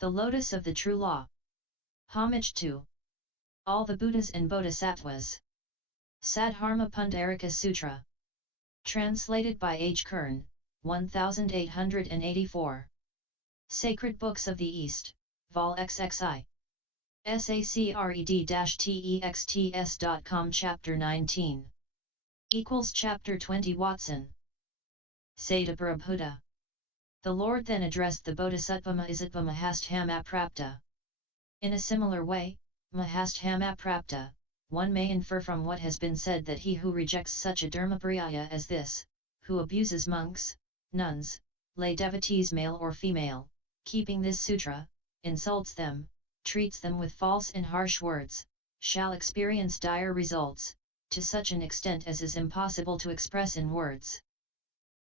The Lotus of the True Law. Homage to all the Buddhas and Bodhisattvas. Sadharmapundarika Sutra. Translated by H. Kern, 1884. Sacred Books of the East, Vol. XXI. SACRED-TEXTS.com Chapter 19. Chapter 20 Watson. Sadaparibhûta. The Lord then addressed the Bodhisattva Mahasthamaprapta. In a similar way, Mahasthamaprapta, one may infer from what has been said that he who rejects such a dharmapariya as this, who abuses monks, nuns, lay devotees male or female, keeping this sutra, insults them, treats them with false and harsh words, shall experience dire results, to such an extent as is impossible to express in words.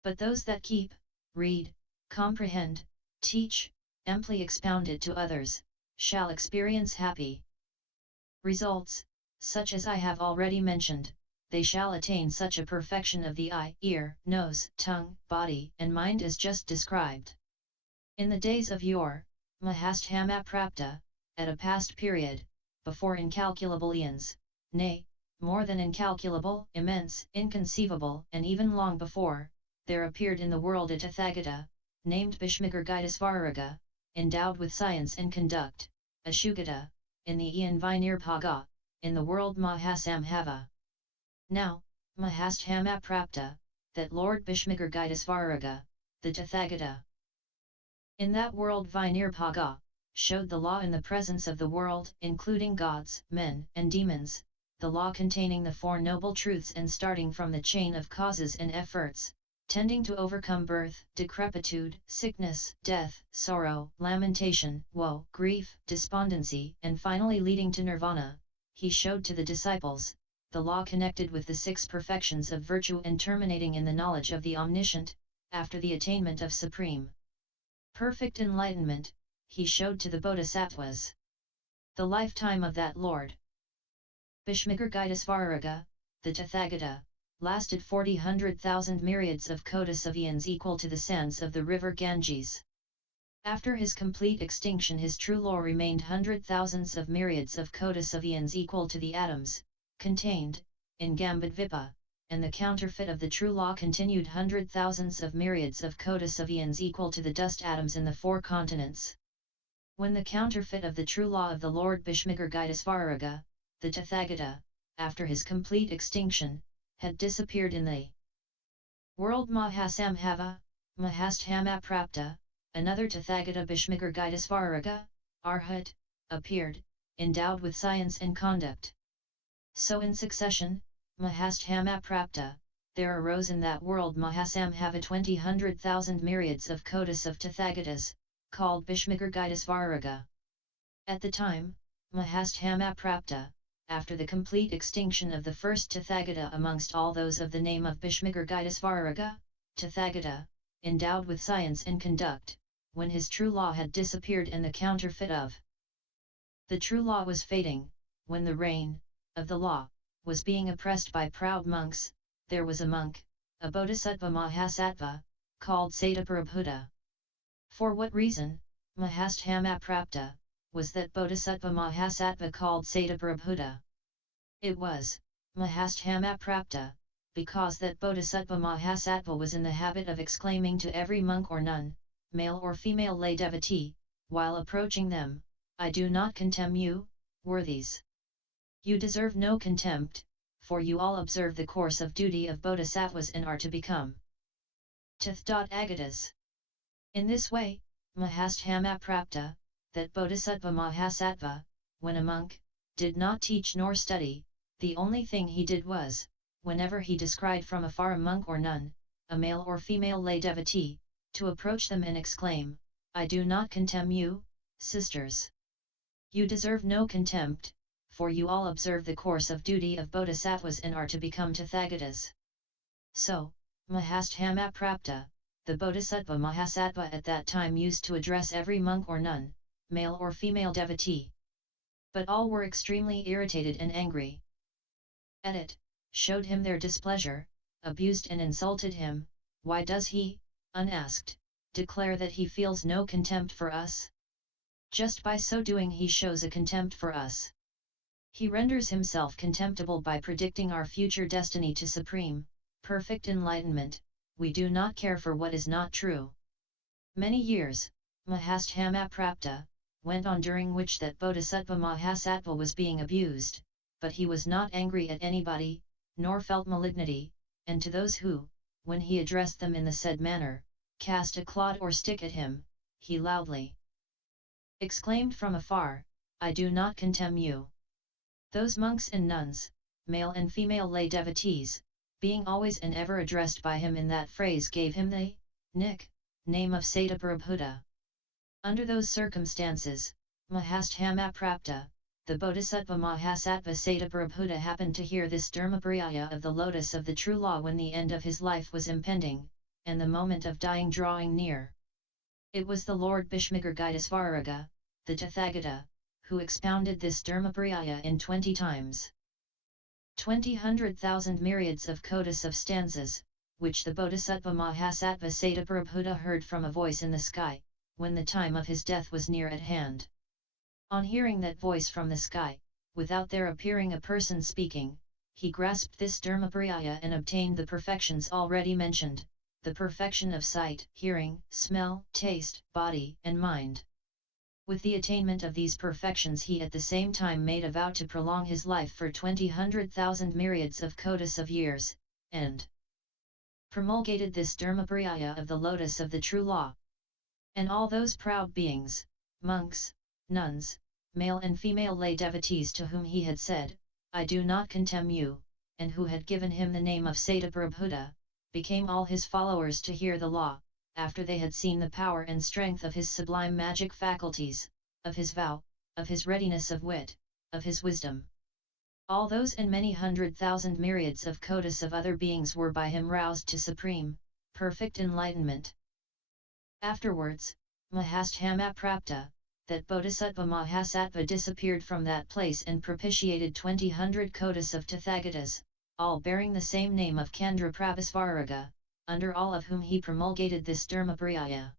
But those that keep, read, comprehend, teach, amply expound it to others, shall experience happy results, such as I have already mentioned. They shall attain such a perfection of the eye, ear, nose, tongue, body, and mind as just described. In the days of yore, Mahasthamaprapta, at a past period, before incalculable eons, nay, more than incalculable, immense, inconceivable, and even long before, there appeared in the world a Tathagata, named Bhishmagargaitasvaraga, endowed with science and conduct, a Shugata, in the eon Vinirpaga, in the world Mahasambhava. Now, Mahasthamaprapta, that Lord Bhishmagargaitasvaraga, the Tathagata, in that world Vinirpaga, showed the law in the presence of the world, including gods, men, and demons, the law containing the Four Noble Truths and starting from the chain of causes and efforts, tending to overcome birth, decrepitude, sickness, death, sorrow, lamentation, woe, grief, despondency, and finally leading to nirvana. He showed to the disciples, the law connected with the six perfections of virtue and terminating in the knowledge of the omniscient, after the attainment of supreme perfect enlightenment. He showed to the Bodhisattvas the lifetime of that Lord Bhishmagargaitasvaraga, the Tathagata, lasted 40,000 myriads of kotis of eons equal to the sands of the river Ganges. After his complete extinction his true law remained 100,000s of myriads of kotis of eons equal to the atoms, contained, in Gambadvipa, and the counterfeit of the true law continued 100,000s of myriads of kotis of eons equal to the dust atoms in the four continents. When the counterfeit of the true law of the Lord Bhishmagargaitasvaraga, the Tathagata, after his complete extinction, had disappeared in the world Mahasambhava, Mahasthamaprapta, another Tathagata Bhishmagargaitasvaraga, Arhat, appeared, endowed with science and conduct. So in succession, Mahasthamaprapta, there arose in that world Mahasambhava 20,000 myriads of kotis of Tathagatas, called Bhishmagargaitasvaraga. At the time, Mahasthamaprapta, after the complete extinction of the first Tathagata amongst all those of the name of Bhishmagargaitasvaraga, Tathagata, endowed with science and conduct, when his true law had disappeared and the counterfeit of the true law was fading, when the reign of the law was being oppressed by proud monks, there was a monk, a Bodhisattva Mahasattva, called Sadaparibhûta. For what reason, Mahasthamaprapta, was that Bodhisattva Mahasattva called Sadaparibhûta? It was, Mahasthamaprapta, because that Bodhisattva Mahasattva was in the habit of exclaiming to every monk or nun, male or female lay devotee, while approaching them, I do not contemn you, worthies. You deserve no contempt, for you all observe the course of duty of Bodhisattvas and are to become Tath.agatas. In this way, Mahasthamaprapta, that Bodhisattva Mahasattva, when a monk, did not teach nor study, the only thing he did was, whenever he descried from afar a monk or nun, a male or female lay devotee, to approach them and exclaim, I do not contemn you, sisters. You deserve no contempt, for you all observe the course of duty of Bodhisattvas and are to become Tathagatas. So, Mahasthamaprapta, the Bodhisattva Mahasattva at that time used to address every monk or nun, male or female devotee. But all were extremely irritated and angry at it, showed him their displeasure, abused and insulted him. Why does he, unasked, declare that he feels no contempt for us? Just by so doing he shows a contempt for us. He renders himself contemptible by predicting our future destiny to supreme, perfect enlightenment. We do not care for what is not true. Many years, Mahasthamaprapta, went on during which that Bodhisattva Mahasattva was being abused, but he was not angry at anybody, nor felt malignity, and to those who, when he addressed them in the said manner, cast a clod or stick at him, he loudly exclaimed from afar, "I do not contemn you." Those monks and nuns, male and female lay devotees, being always and ever addressed by him in that phrase, gave him the name of Sadaparibhuta. Under those circumstances, Mahasthamaprapta, the Bodhisattva Mahasattva Sadaparibhuta happened to hear this Dharmapariyaya of the lotus of the true law when the end of his life was impending, and the moment of dying drawing near. It was the Lord Bhishmagargidasvaraga, the Tathagata, who expounded this Dharmapariyaya in 20 times. 20,100,000 myriads of kotis of stanzas, which the Bodhisattva Mahasattva Sadaparibhuta heard from a voice in the sky, when the time of his death was near at hand. On hearing that voice from the sky, without there appearing a person speaking, he grasped this Dharmapariyaya and obtained the perfections already mentioned, the perfection of sight, hearing, smell, taste, body, and mind. With the attainment of these perfections he at the same time made a vow to prolong his life for 20,100,000 myriads of kotis of years, and promulgated this Dharmapariyaya of the lotus of the true law. And all those proud beings, monks, nuns, male and female lay devotees to whom he had said, "I do not contemn you," and who had given him the name of Sadaparibhuta, became all his followers to hear the law, after they had seen the power and strength of his sublime magic faculties, of his vow, of his readiness of wit, of his wisdom. All those and many 100,000 myriads of kotis of other beings were by him roused to supreme, perfect enlightenment. Afterwards, Mahasthamaprapta, that Bodhisattva Mahasattva disappeared from that place and propitiated 20,100 kotis of Tathagatas, all bearing the same name of Kendraprabhasvaraga, under all of whom he promulgated this Dharmapariyaya.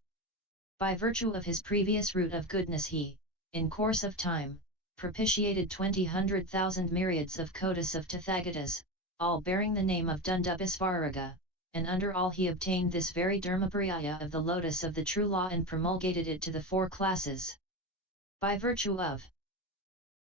By virtue of his previous root of goodness he, in course of time, propitiated 20,100,000 myriads of kotis of Tathagatas, all bearing the name of Dundubhasvaraga, and under all he obtained this very Dharmapariyaya of the lotus of the true law and promulgated it to the 4 classes. By virtue of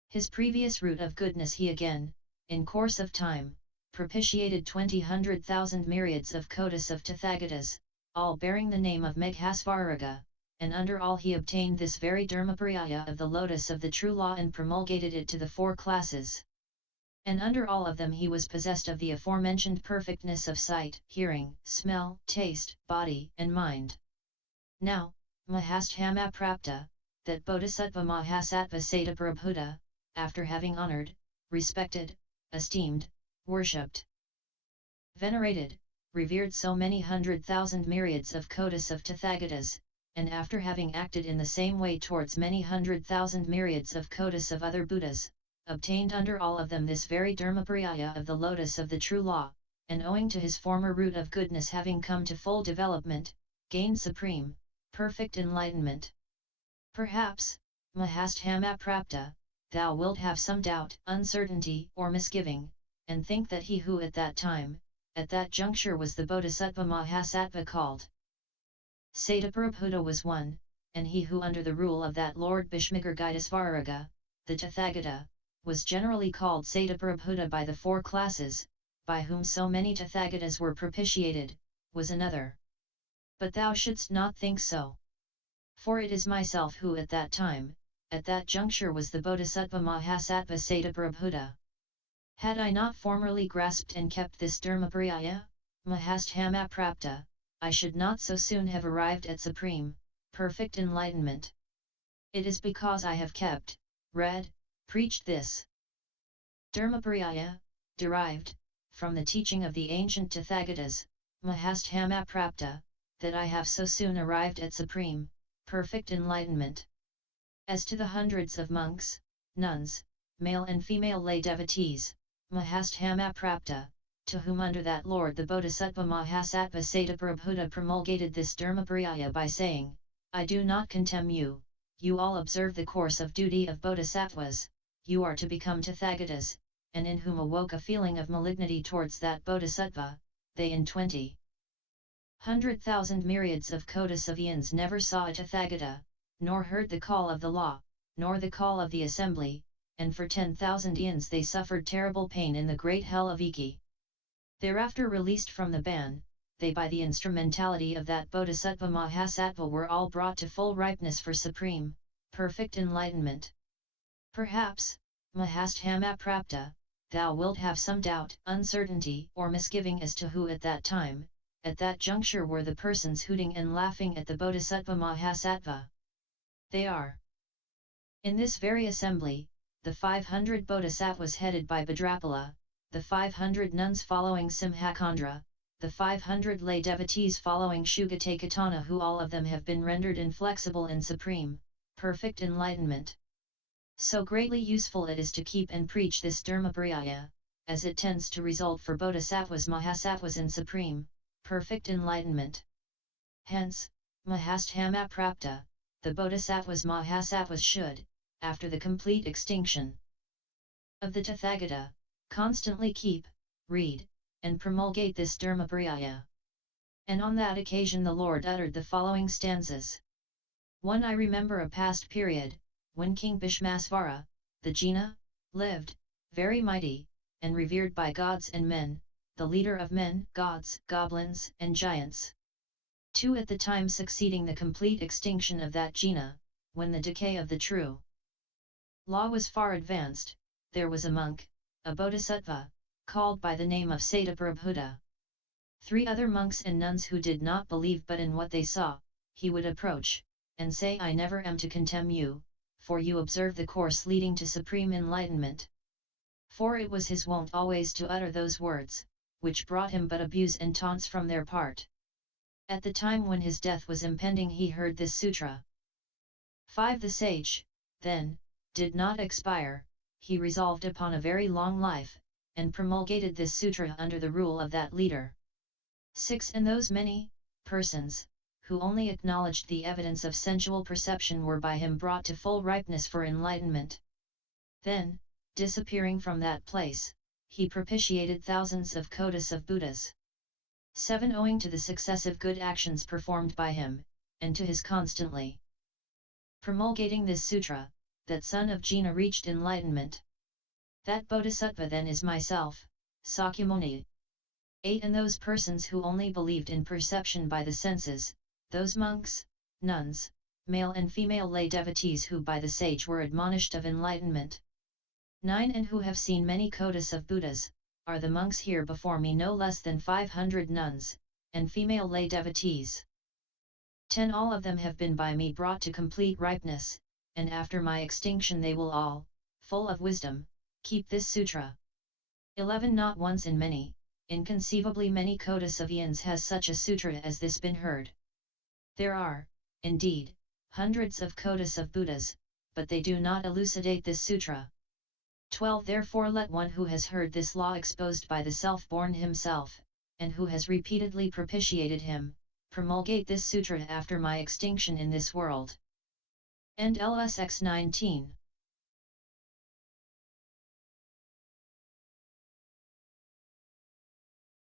his previous root of goodness he again, in course of time, propitiated 20,100,000 myriads of kotis of Tathagatas, all bearing the name of Mahasvaraga, and under all he obtained this very Dharmapariyaya of the lotus of the true law and promulgated it to the 4 classes. And under all of them he was possessed of the aforementioned perfectness of sight, hearing, smell, taste, body, and mind. Now, Mahasthamaprapta, that Bodhisattva Mahasattva Sadaparibhuta, after having honored, respected, esteemed, worshipped, venerated, revered so many 100,000 myriads of kotis of Tathagatas, and after having acted in the same way towards many 100,000 myriads of kotis of other Buddhas, obtained under all of them this very Dharmapariyaya of the lotus of the true law, and owing to his former root of goodness having come to full development, gained supreme, perfect enlightenment. Perhaps, Mahasthamaprapta, thou wilt have some doubt, uncertainty, or misgiving, and think that he who at that time, at that juncture was the Bodhisattva Mahasattva called Sadaparibhuta was one, and he who under the rule of that Lord Bhishmagargidasvaraga, the Tathagata, was generally called Sadaparibhuta by the 4 classes, by whom so many Tathagatas were propitiated, was another. But thou shouldst not think so. For it is myself who at that time, at that juncture was the Bodhisattva Mahasattva Sadaparibhuta. Had I not formerly grasped and kept this Dharmapariyaya, Mahasthamaprapta, I should not so soon have arrived at supreme, perfect enlightenment. It is because I have kept, read, preached this Dharmapariyaya, derived, from the teaching of the ancient Tathagatas, Mahasthamaprapta, that I have so soon arrived at supreme, perfect enlightenment. As to the hundreds of monks, nuns, male and female lay devotees, Mahasthamaprapta, to whom under that Lord the Bodhisattva Mahasattva Sadaparibhuta promulgated this Dharmapariyaya by saying, "I do not contemn you," you all observe the course of duty of Bodhisattvas, you are to become Tathagatas, and in whom awoke a feeling of malignity towards that Bodhisattva, they in 20,000 myriads of kotis of eons never saw a Tathagata, nor heard the call of the law, nor the call of the assembly, and for 10,000 eons they suffered terrible pain in the great hell of Iki. Thereafter released from the ban, they by the instrumentality of that Bodhisattva Mahasattva were all brought to full ripeness for supreme, perfect enlightenment. Perhaps, Mahasthamaprapta, thou wilt have some doubt, uncertainty, or misgiving as to who at that time, at that juncture were the persons hooting and laughing at the Bodhisattva Mahasattva. They are. In this very assembly, the 500 Bodhisattvas headed by Bhadrapala, the 500 nuns following Simhacandra, the 500 lay devotees following Shugatakatana, who all of them have been rendered inflexible in supreme, perfect enlightenment. So greatly useful it is to keep and preach this Dharmapariyaya, as it tends to result for Bodhisattvas Mahasattvas in supreme, perfect enlightenment. Hence, Mahasthamaprapta, the Bodhisattvas Mahasattvas should, after the complete extinction of the Tathagata, constantly keep, read, and promulgate this Dharmapariyaya. And on that occasion the Lord uttered the following stanzas. 1. I remember a past period, when King Bhishmasvara, the Jina, lived, very mighty, and revered by gods and men, the leader of men, gods, goblins, and giants. 2. At the time succeeding the complete extinction of that Jina, when the decay of the true law was far advanced, there was a monk, a bodhisattva, called by the name of Sadaparibhûta. 3 other monks and nuns who did not believe but in what they saw, he would approach, and say, I never am to contemn you, for you observe the course leading to supreme enlightenment. For it was his wont always to utter those words, which brought him but abuse and taunts from their part. At the time when his death was impending he heard this sutra. 5 The sage, then, did not expire, he resolved upon a very long life, and promulgated this sutra under the rule of that leader. 6 And those many persons, who only acknowledged the evidence of sensual perception were by him brought to full ripeness for enlightenment. Then, disappearing from that place, he propitiated thousands of kotis of Buddhas. 7 Owing to the successive good actions performed by him, and to his constantly promulgating this sutra, that son of Jina reached enlightenment. That bodhisattva then is myself, Sakyamuni. 8 And those persons who only believed in perception by the senses, those monks, nuns, male and female lay devotees who by the sage were admonished of enlightenment. 9 And who have seen many kotis of Buddhas, are the monks here before me no less than 500 nuns, and female lay devotees. 10 All of them have been by me brought to complete ripeness, and after my extinction they will all, full of wisdom, keep this sutra. 11 Not once in many, inconceivably many kotis of eons has such a sutra as this been heard. There are, indeed, hundreds of kotis of Buddhas, but they do not elucidate this sutra. 12 Therefore let one who has heard this law exposed by the self-born himself, and who has repeatedly propitiated him, promulgate this sutra after my extinction in this world. End LSX 19.